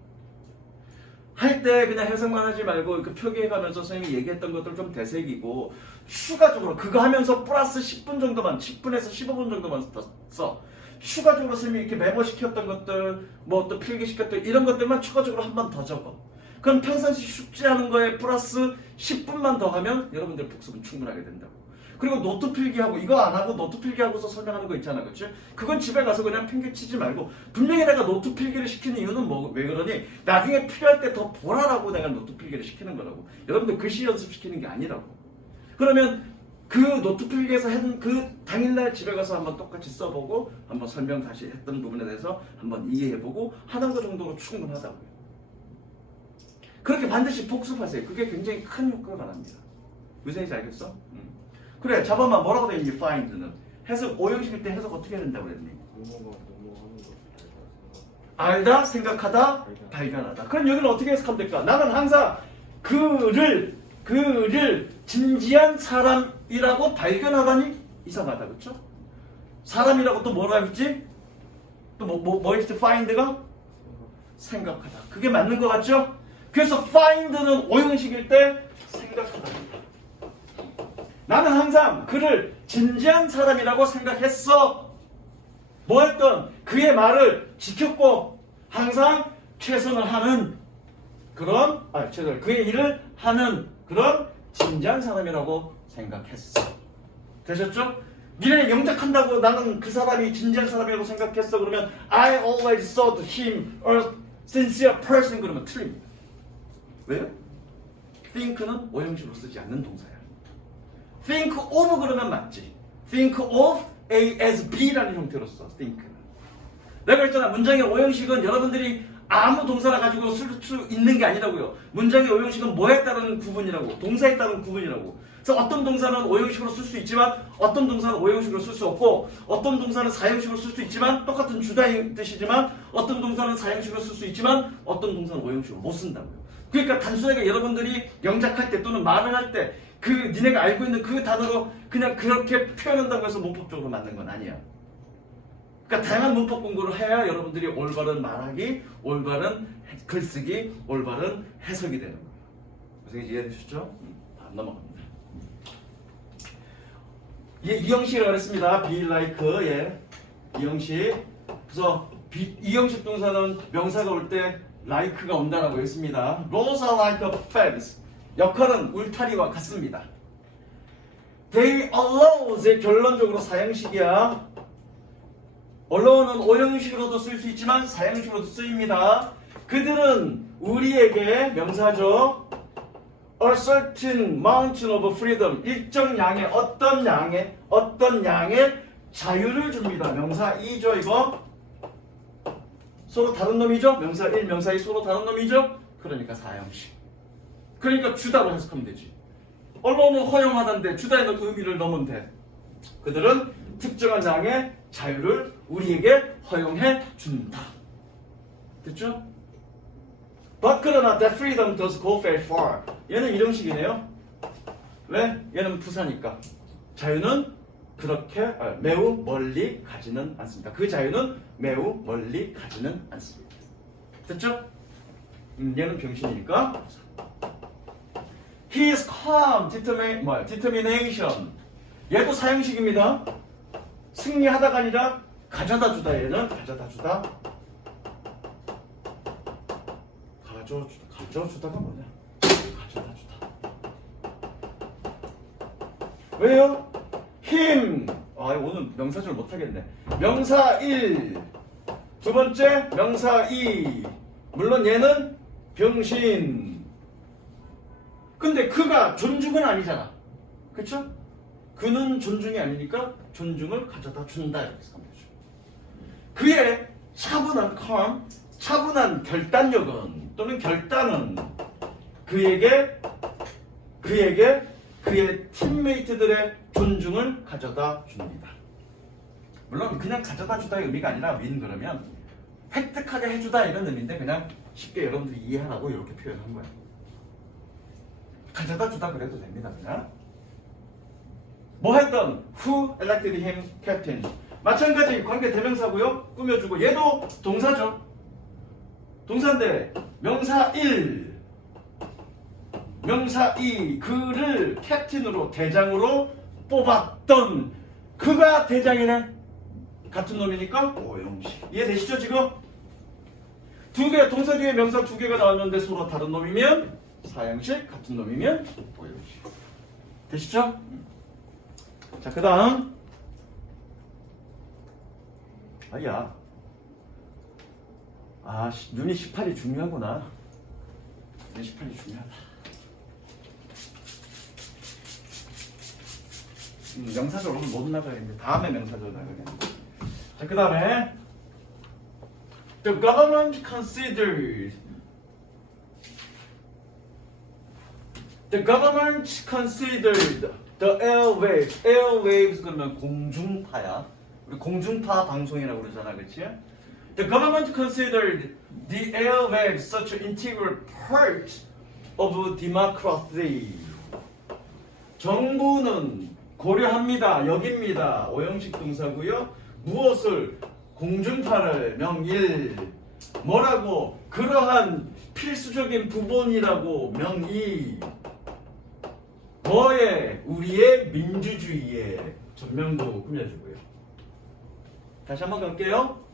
할 때 그냥 해석만 하지 말고 그 표기해가면서 선생님이 얘기했던 것들 좀 되새기고 추가적으로 그거 하면서 플러스 10분 정도만 10분에서 15분 정도만 써. 추가적으로 선생님이 이렇게 메모시켰던 것들 뭐 또 필기시켰던 이런 것들만 추가적으로 한 번 더 적어. 그럼 평상시 숙제하는 거에 플러스 10분만 더 하면 여러분들 복습은 충분하게 된다고. 그리고 노트 필기하고 이거 안 하고 노트 필기하고서 설명하는 거 있잖아. 그렇지? 그건 집에 가서 그냥 핑계치지 말고 분명히 내가 노트 필기를 시키는 이유는 왜 그러니? 나중에 필요할 때 더 보라라고 내가 노트 필기를 시키는 거라고. 여러분들 글씨 연습시키는 게 아니라고. 그러면 그 노트 필기에서 했던 그 당일날 집에 가서 한번 똑같이 써보고 한번 설명 다시 했던 부분에 대해서 한번 이해해보고 하는 거 정도로 충분하다고요. 그렇게 반드시 복습하세요. 그게 굉장히 큰 효과가 납니다. 무슨 얘기인지 알겠어? 그래, 잡아봐. 뭐라고 돼 있니? find는 해석 오형식일 때 해석 어떻게 해야 된다고 그랬니? 알다, 생각하다, 발견하다. 그럼 여기는 어떻게 해석하면 될까? 나는 항상 그를 진지한 사람이라고 발견하다니 이상하다, 그렇죠? 사람이라고 또 뭐라 했지? 또 뭐 했지? find가 생각하다. 그게 맞는 것 같죠? 그래서 find는 오형식일 때 생각하다. 나는 항상 그를 진지한 사람이라고 생각했어. 뭐 했던 그의 말을 지켰고 항상 최선을 하는 그런 그의 일을 하는 그런 진지한 사람이라고 생각했어. 되셨죠? 니네 영작한다고 나는 그 사람이 진지한 사람이라고 생각했어. 그러면 I always thought him a sincere person 그러면 틀립니다. 왜요? think는 오형식으로 쓰지 않는 동사야. think of 그러면 맞지. think of A as B라는 형태로 써. think는. 내가 그랬잖아. 문장의 오형식은 여러분들이 아무 동사를 가지고 쓸 수 있는 게 아니라고요. 문장의 오형식은 뭐에 따른 구분이라고. 동사에 따른 구분이라고. 그래서 어떤 동사는 오형식으로 쓸 수 있지만 어떤 동사는 오형식으로 쓸 수 없고 어떤 동사는 사형식으로 쓸 수 있지만 똑같은 주다의 뜻이지만 어떤 동사는 사형식으로 쓸 수 있지만 어떤 동사는 오형식으로 못 쓴다고요. 그러니까 단순하게 여러분들이 영작할 때 또는 말을 할 때 그 니네가 알고 있는 그 단어로 그냥 그렇게 표현한다고 해서 문법적으로 맞는 건 아니야. 그러니까 다양한 문법 공부를 해야 여러분들이 올바른 말하기, 올바른 글쓰기, 올바른 해석이 되는 거예요. 그래서 이해되셨죠? 다음 넘어갑니다. 예, 이형식이라고 그랬습니다. be like, 예, 이형식. 그래서 이형식 동사는 명사가 올 때 like가 온다라고 했습니다. Rows are like a fence. 역할은 울타리와 같습니다. They allows의 결론적으로 사형식이야. allow는 오형식으로도 쓸 수 있지만 사형식으로도 쓰입니다. 그들은 우리에게 명사죠. A certain mountain of freedom. 일정 양의 어떤 양의 자유를 줍니다. 명사 2죠 이거. 서로 다른 놈이죠. 명사 1, 명사 2 서로 다른 놈이죠. 그러니까 사형식. 그러니까 주다로 해석하면 되지. 언론은 허용하던데 주다의 의미를 넣으면 돼. 그들은 특정한 양의 자유를 우리에게 허용해 준다. 됐죠? But 그러나 that freedom does go very far. 얘는 이형식이네요. 왜? 얘는 부사니까. 자유는 그렇게 매우 멀리 가지는 않습니다. 그 자유는 매우 멀리 가지는 않습니다. 됐죠? 얘는 병신이니까. He is calm, determination. 얘도 사형식입니다. 승리하다가 아니라 가져다 주다. 얘는 가져다 주다. 가져주다가 뭐냐? 가져다 주다. 왜요? him. 오늘 명사절 못하겠네. 명사 1. 두 번째 명사 2. 물론 얘는 병신. 근데 그가 존중은 아니잖아. 그쵸? 그는 존중이 아니니까 존중을 가져다 준다. 이렇게 생각하면 되죠. 그의 차분한 calm, 차분한 결단력은 또는 결단은 그에게 그의 팀메이트들의 존중을 가져다 줍니다. 물론 그냥 가져다 주다의 의미가 아니라 win 그러면 획득하게 해주다 이런 의미인데 그냥 쉽게 여러분들이 이해하라고 이렇게 표현한 거예요. 가져다 주다 그래도 됩니다. 그냥 뭐 했던 who elected him captain. 마찬가지 관계 대명사고요. 꾸며주고 얘도 동사죠. 동사인데 명사 1, 명사 2 그를 캡틴으로 대장으로 뽑았던 그가 대장이네. 같은 놈이니까 오형식. 이해되시죠 지금? 두 개 동사 뒤에 명사 두 개가 나왔는데 서로 다른 놈이면 사형식, 같은 놈이면 오형식. 되시죠? 자, 그 다음 눈이 18이 중요하구나. 눈이 18이 중요하다. 명사절 오늘 못 나가겠는데 다음에 명사절 나가겠는데. 자, 그 다음에 The government considered the airwaves. airwaves 그러면 공중파야. 우리 공중파 방송이라고 그러잖아, 그렇지? The government considered the airwaves such an integral part of democracy. 정부는 고려합니다, 여깁니다. 오형식 동사고요. 무엇을? 공중파를 명일. 뭐라고? 그러한 필수적인 부분이라고 명의. 뭐에? 우리의 민주주의에. 전면도 꾸며주고요. 다시 한번 갈게요.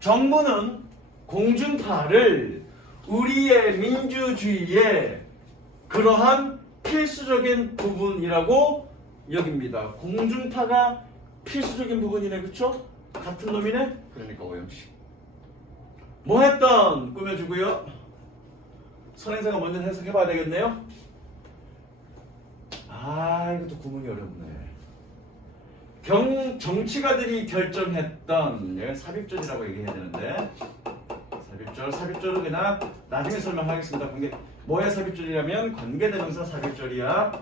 정부는 공중파를 우리의 민주주의의 그러한 필수적인 부분이라고 여깁니다. 공중파가 필수적인 부분이네, 그쵸? 같은 놈이네? 그러니까 오형식. 뭐 했던? 꾸며주고요. 선행사가 먼저 해석해봐야 되겠네요. 이것도 구문이 어렵네. 정치가들이 결정했던, 삽입절이라고 얘기해야 되는데, 삽입절은 그냥 나중에 설명하겠습니다. 뭐의 삽입절이라면 관계대명사 삽입절이야.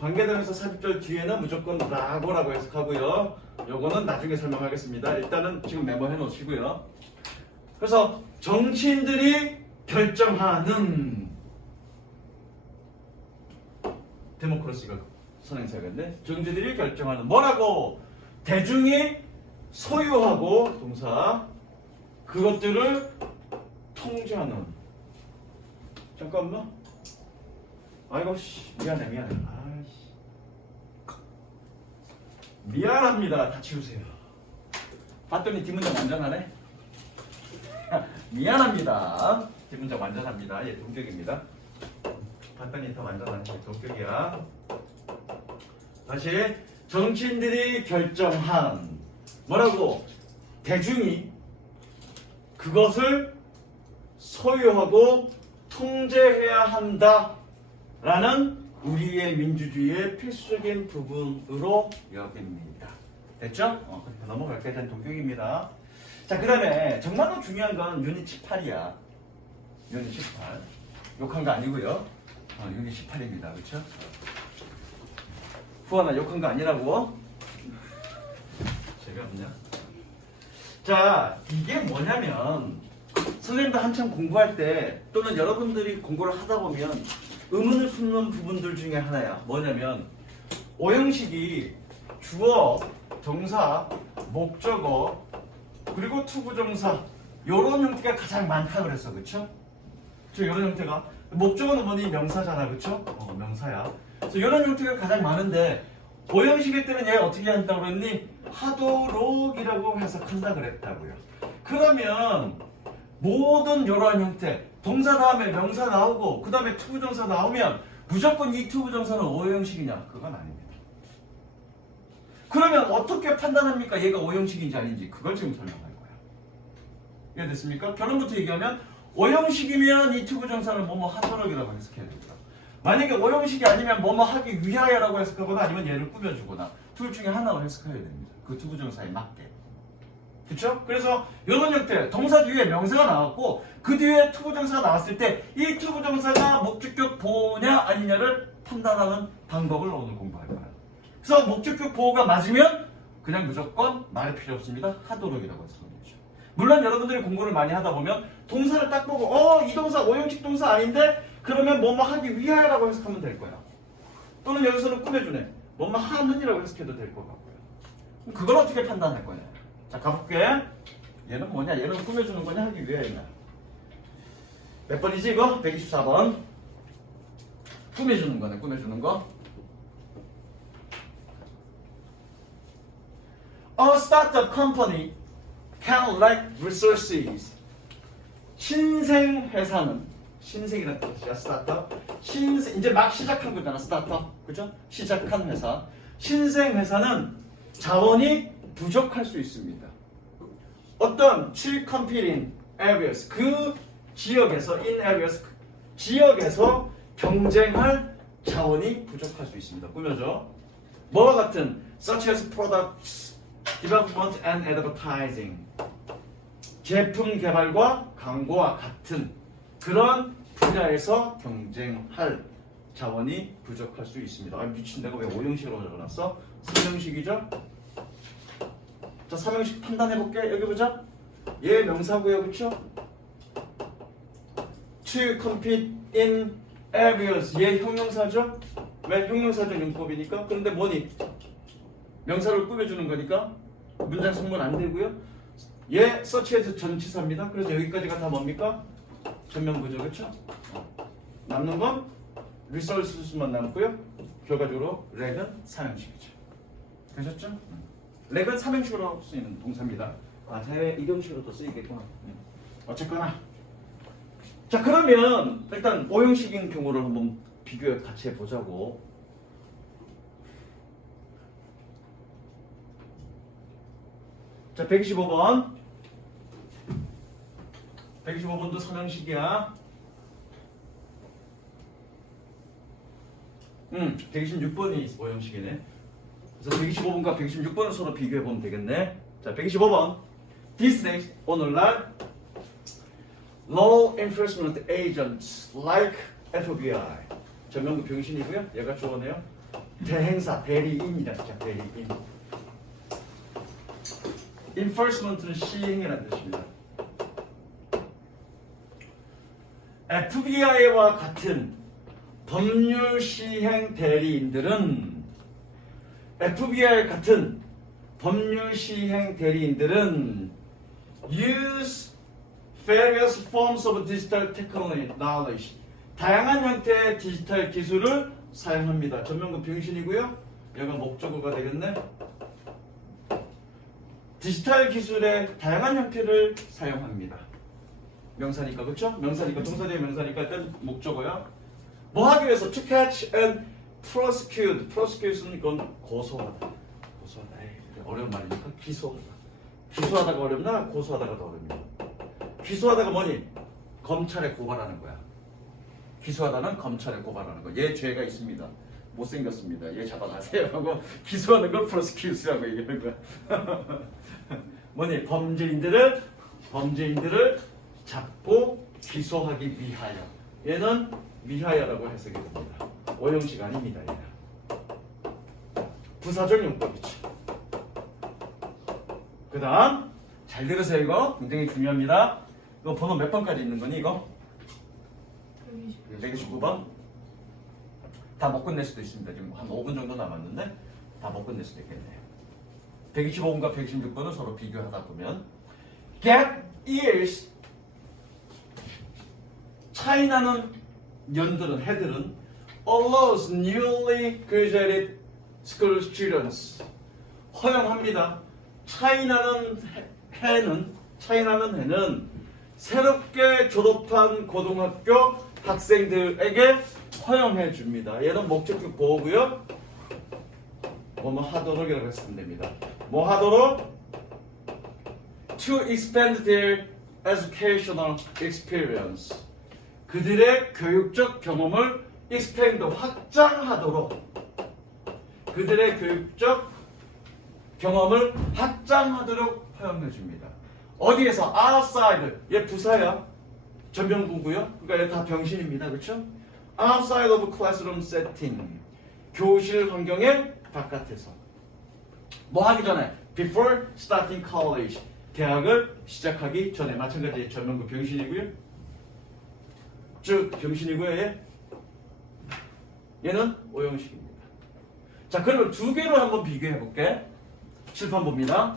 관계대명사 삽입절 뒤에는 무조건 라고라고 해석하고요. 요거는 나중에 설명하겠습니다. 일단은 지금 메모해 놓으시고요. 그래서 정치인들이 결정하는 데모크라시가 선행사건데 정치들이 결정하는 뭐라고? 대중이 소유하고 동사 그것들을 통제하는. 잠깐만. 아이고 씨 미안해. 아이씨. 미안합니다. 다 치우세요. 봤더니 뒷문장 완전하네. 미안합니다. 뒷문장 완전합니다. 예, 동격입니다. 봤더니 더 완전하네. 동격이야. 다시 정치인들이 결정한 뭐라고? 대중이 그것을 소유하고 통제해야 한다라는 우리의 민주주의의 필수적인 부분으로 여깁니다. 됐죠? 그렇게 넘어갈게 된 동격입니다. 자, 그 다음에 정말로 중요한 건 유닛 18이야. 유닛 18. 욕한 거 아니고요. 유닛 18입니다. 그렇죠? 후하나 욕한 거 아니라고? 재미없냐? 자, 이게 뭐냐면 선생님도 한참 공부할 때 또는 여러분들이 공부를 하다 보면 의문을 품는 부분들 중에 하나야. 뭐냐면 오형식이 주어, 동사, 목적어 그리고 투부정사 요런 형태가 가장 많다 그랬어. 그쵸? 요런 형태가 목적어는 뭐니? 명사잖아. 그쵸? 명사야. 그래서 이런 형태가 가장 많은데 오형식일 때는 얘 어떻게 한다고 그랬니? 하도록이라고 해석한다 그랬다고요. 그러면 모든 이러한 형태 동사 다음에 명사 나오고 그 다음에 투부정사 나오면 무조건 이 투부정사는 오형식이냐? 그건 아닙니다. 그러면 어떻게 판단합니까? 얘가 오형식인지 아닌지 그걸 지금 설명할 거야. 이해됐습니까? 결론부터 얘기하면 오형식이면 이 투부정사는 뭐뭐 하도록이라고 해석해야 됩니다. 만약에 오형식이 아니면 뭐뭐 하기 위하여라고 해석하거나 아니면 얘를 꾸며주거나 둘 중에 하나로 해석해야 됩니다. 그 투부정사에 맞게. 그쵸? 그래서 이런 형태 동사 뒤에 명사가 나왔고 그 뒤에 투부정사가 나왔을 때 이 투부정사가 목적격 보호냐 아니냐를 판단하는 방법을 오늘 공부할 거야. 그래서 목적격 보호가 맞으면 그냥 무조건 말이 필요 없습니다. 하도록이라고 해석하면 되죠. 물론 여러분들이 공부를 많이 하다 보면 동사를 딱 보고 이 동사 오형식 동사 아닌데 그러면 뭐뭐 하기 위하여라고 해석하면 될 거야. 또는 여기서는 꾸며주네. 뭐뭐 하는이라고 해석해도 될 것 같고요. 그럼 그걸 어떻게 판단할 거냐? 자, 가볼게. 얘는 뭐냐? 얘는 꾸며주는 거냐? 하기 위하여냐? 몇 번이지 이거? 124번. 꾸며주는 거네. 꾸며주는 거. A startup company can lack resources. 신생 회사는 신생이라는 뜻이야. 스타트업. 이제 막 시작한 거잖아. 스타트업. 그죠? 시작한 회사. 신생 회사는 자원이 부족할 수 있습니다. 어떤 competing areas 그 지역에서 in areas 지역에서 경쟁할 자원이 부족할 수 있습니다. 꾸며줘. 뭐와 같은 such as products development and advertising 제품 개발과 광고와 같은 그런 분야에서 경쟁할 자원이 부족할 수 있습니다. 미친 내가 왜 오형식으로 적어놨어? 3형식이죠? 자, 3형식 판단해볼게. 여기 보자. 얘 명사고요. 그쵸? To compete in areas 얘 형용사죠? 왜? 형용사적 용법이니까. 그런데 뭐니? 명사를 꾸며주는 거니까 문장 성분 안 되고요. 얘 서치에서 전치사입니다. 그래서 여기까지가 다 뭡니까? 전면부죠. 그쵸? 남는 건 resources만 남고요. 결과적으로 렉은 3형식이죠. 되셨죠? 렉은 3형식으로 쓰이는 동사입니다. 자외 2형식으로도 쓰이겠구나. 어쨌거나. 자, 그러면 일단 5형식인 경우를 한번 비교해 같이 해보자고. 자, 125번. 125번도 3형식이야. 126번이 5형식이네. 그래서 125번과 126번을 서로 비교해보면 되겠네. 자, 125번. These days, 오늘날 Law enforcement agents like FBI. 전명구 병신이고요. 얘가 주어네요. 대행사, 대리인이다. 진짜 대리인. enforcement는 시행이라는 뜻입니다. FBI와 같은 법률 시행 대리인들은 FBI 같은 법률 시행 대리인들은 use various forms of digital technology. 다양한 형태의 디지털 기술을 사용합니다. 전명구 병신이고요. 얘가 목적어가 되겠네. 디지털 기술의 다양한 형태를 사용합니다. 명사니까 그렇죠? 명사니까 동사 뒤에 명사니까 일단 목적어야. 뭐 하기 위해서 to catch and prosecute. prosecute는 이건 고소하다. 고소하다. 에이, 어려운 말이니까 기소하다. 기소하다가 어렵나? 고소하다가 더 어렵냐? 기소하다가 뭐니? 검찰에 고발하는 거야. 기소하다는 검찰에 고발하는 거. 얘 죄가 있습니다. 못생겼습니다. 얘 잡아가세요 하고 기소하는 걸 prosecute라고 얘기하는 거야. 뭐니? 범죄인들을 잡고 기소하기 위하여. 얘는 위하여라고 해석이 됩니다. 오형식 아닙니다. 얘는 부사절 용법이지. 그 다음 잘 들으세요. 이거 굉장히 중요합니다. 이거 번호 몇 번까지 있는 거니 이거? 129번? 다 못 끝낼 수도 있습니다. 지금 한 5분 정도 남았는데 다 못 끝낼 수도 있겠네요. 125번과 116번은 서로 비교하다 보면 get ears 차이나는 년들은 해들은 allows newly graduated school students 허용합니다. 차이나는 해는 새롭게 졸업한 고등학교 학생들에게 허용해 줍니다. 얘는 목적격 보호고요. 뭐뭐 하도록이라고 했으면 됩니다. 뭐 하도록? To expand their educational experience. 그들의 교육적 경험을 expand 확장하도록. 그들의 교육적 경험을 확장하도록 허용해 줍니다. 어디에서? outside. 얘 부사야. 전명구고요. 그러니까 얘 다 병신입니다. 그렇죠? outside of classroom setting. 교실 환경의 바깥에서. 뭐 하기 전에? before starting college. 대학을 시작하기 전에. 마찬가지 전명구 병신이고요. 즉 병신이고요. 얘는 오형식입니다. 자, 그러면 두 개를 한번 비교해 볼게. 칠판 봅니다.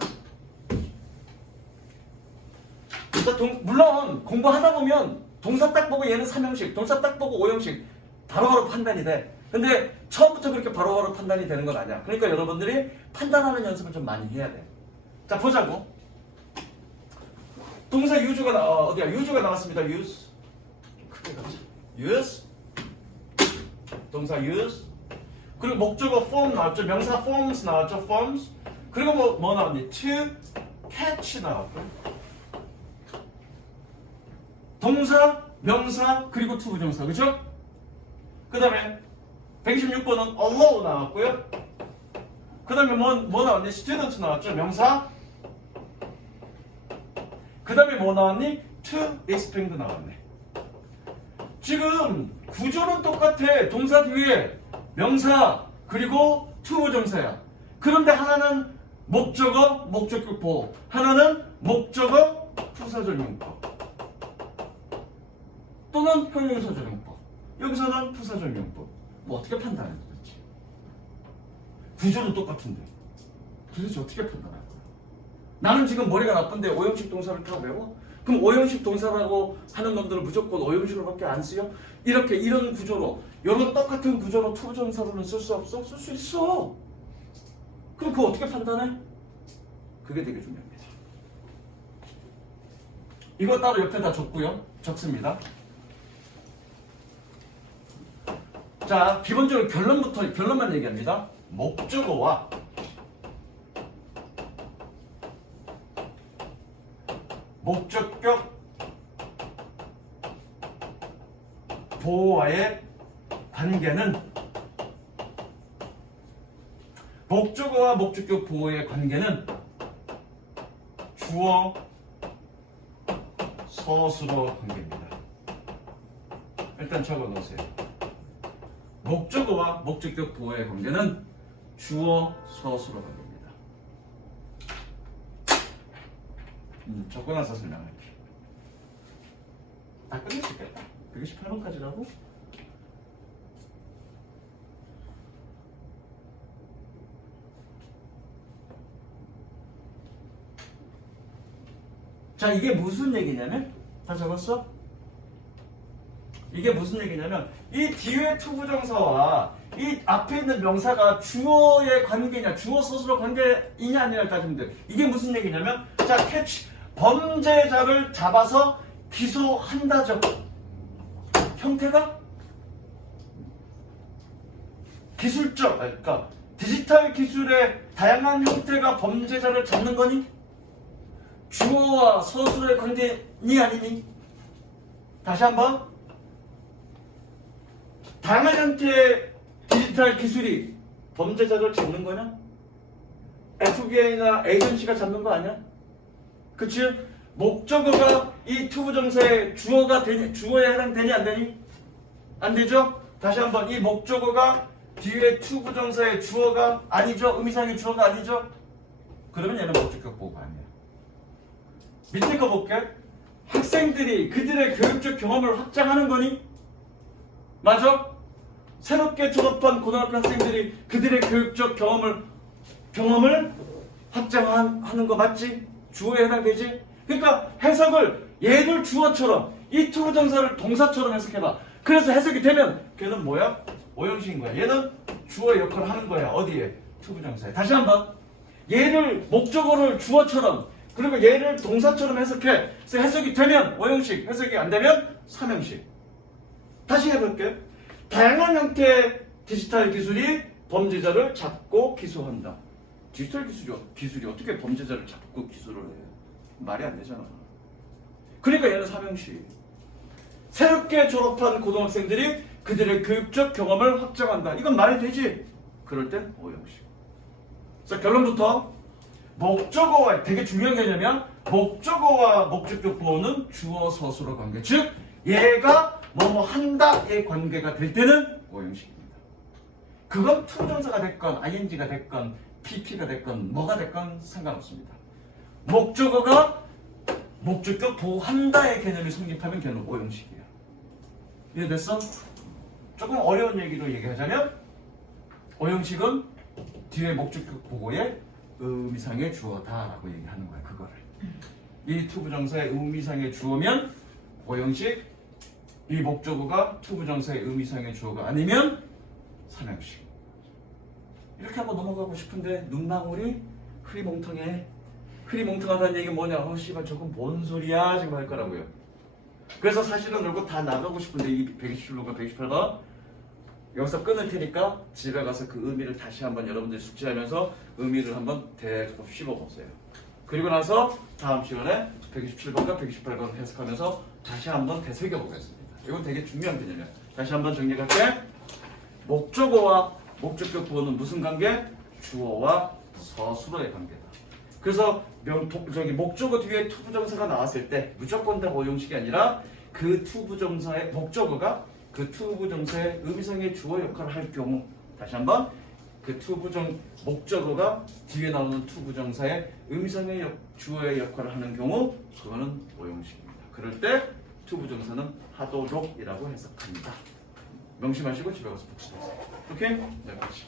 물론 공부하다 보면 동사 딱 보고 얘는 3형식, 동사 딱 보고 5형식 바로바로 판단이 돼. 근데 처음부터 그렇게 바로바로 판단이 되는 건 아니야. 그러니까 여러분들이 판단하는 연습을 좀 많이 해야 돼. 자, 보자고. 동사 유주가 어디야? 유주가 나왔습니다. use. 크게 가자. use. 동사 use. 그리고 목적어 form 나왔죠. 명사 forms 나왔죠. forms. 그리고 뭐 나왔니? to catch 나왔고. 동사, 명사, 그리고 to 부정사. 그죠? 그 다음에 116번은 allow 나왔고요. 그 다음에 뭐 나왔니? student 나왔죠. 명사. 그 다음에 뭐 나왔니? to expand 나왔네. 지금 구조는 똑같아. 동사 뒤에 명사 그리고 to 부정사야. 그런데 하나는 목적어, 목적격 보호. 하나는 목적어, 부사절용법. 또는 형용사절용법. 여기서는 부사절용법. 뭐 어떻게 판단해 도대체? 구조는 똑같은데 도대체 어떻게 판단할 거야? 나는 지금 머리가 나쁜데 오형식 동사를 다 외워? 그럼 오형식 동사라고 하는 놈들은 무조건 오형식으로밖에 안 쓰여? 이렇게 이런 구조로 이런 똑같은 구조로 투부정사로는 쓸 수 없어? 쓸 수 있어. 그럼 그거 어떻게 판단해? 그게 되게 중요합니다. 이거 따로 옆에다 적고요. 적습니다. 자, 기본적으로 결론만 얘기합니다. 목적어와 목적격 보호와의 관계는 목적어와 목적격 보호의 관계는 주어 서술어 관계입니다. 일단 적어 놓으세요. 목적어와 목적격 보호의 관계는 주어 서술어 관계입니다. 적고 나서 설명할게. 다 끝낼 수 있겠다. 118번까지라고? 자, 이게 무슨 얘기냐면, 다 적었어? 이게 무슨 얘기냐면, 이 뒤에 투부정사와 이 앞에 있는 명사가 주어의 관계냐, 주어 스스로 관계이냐 아니냐를 따지면 돼. 이게 무슨 얘기냐면, 자, 캐치. 범죄자를 잡아서 기소한다죠. 형태가 기술적, 그러니까 디지털 기술의 다양한 형태가 범죄자를 잡는 거니? 주어와 서술의 관계니 아니니? 다시 한번. 다양한 형태의 디지털 기술이 범죄자를 잡는 거냐? FBI나 에이전시가 잡는 거 아니야? 그치? 목적어가 이 투부정사의 주어가 되니, 주어에 해당되니 안 되니? 안 되죠? 다시 한번. 이 목적어가 뒤에 투부정사의 주어가 아니죠? 의미상의 주어가 아니죠? 그러면 얘는 목적격 보호가 아니야. 밑에 거 볼게. 학생들이 그들의 교육적 경험을 확장하는 거니? 맞아? 새롭게 졸업한 고등학교 학생들이 그들의 교육적 경험을 확장하는 거 맞지? 주어에 해당되지? 그러니까 해석을 얘를 주어처럼 이 투부정사를 동사처럼 해석해봐. 그래서 해석이 되면 걔는 뭐야? 오형식인 거야. 얘는 주어의 역할을 하는 거야. 어디에? 투부정사에. 다시 한번. 얘를 목적어를 주어처럼 그리고 얘를 동사처럼 해석해. 그래서 해석이 되면 오형식, 해석이 안 되면 삼형식. 다시 해볼게. 다양한 형태의 디지털 기술이 범죄자를 잡고 기소한다. 디지털 기술이 어떻게 범죄자를 잡고 기소를 해? 말이 안 되잖아. 그러니까 얘는 삼형식. 새롭게 졸업한 고등학생들이 그들의 교육적 경험을 확장한다. 이건 말이 되지? 그럴 땐 오형식. 자, 결론부터 목적어와 되게 중요한 개념이야. 목적어와 목적격 보호는 주어 서술어 관계. 즉 얘가 뭐뭐 한다의 관계가 될 때는 오형식입니다. 그건 투부정사가 됐건 ing가 됐건 pp가 됐건 뭐가 됐건 상관없습니다. 목적어가 목적격 보호한다의 개념이 성립하면 걔는 오형식이야. 이해됐어? 조금 어려운 얘기로 얘기하자면 오형식은 뒤에 목적격 보호의 의미상의 주어다라고 얘기하는 거야. 그거를. 이 투부정사의 의미상의 주어면 오형식, 이 목적어가 투부정사의 의미상의 주어가 아니면 삼형식. 이렇게 한번 넘어가고 싶은데 눈망울이 흐리멍텅해. 흐리멍텅하다는 얘기가 뭐냐? 씨발 저건 뭔 소리야? 지금 할 거라고요. 그래서 사실은 이거 다 나가고 싶은데 이 127로가 128번 여기서 끊을 테니까 집에 가서 그 의미를 다시 한번 여러분들이 숙지하면서 의미를 한번 대접 씹어보세요. 그리고 나서 다음 시간에 127번과 128번 해석하면서 다시 한번 되새겨보겠습니다. 이건 되게 중요한 개념이에요. 다시 한번 정리할게. 목적어와 목적격 보호는 무슨 관계? 주어와 서술어의 관계다. 그래서 목적어 뒤에 투부정사가 나왔을 때 무조건 다 오형식이 아니라 그 투부정사의 목적어가 그 투부정사의 의미상의 주어 역할을 할 경우, 다시 한번 그 목적어가 뒤에 나오는 투부정사의 의미상의 주어의 역할을 하는 경우 그거는 오형식입니다. 그럴 때 투부정사는 하도록이라고 해석합니다. 명심하시고 집에 가서 복습하세요. 오케이? 네, 그렇지.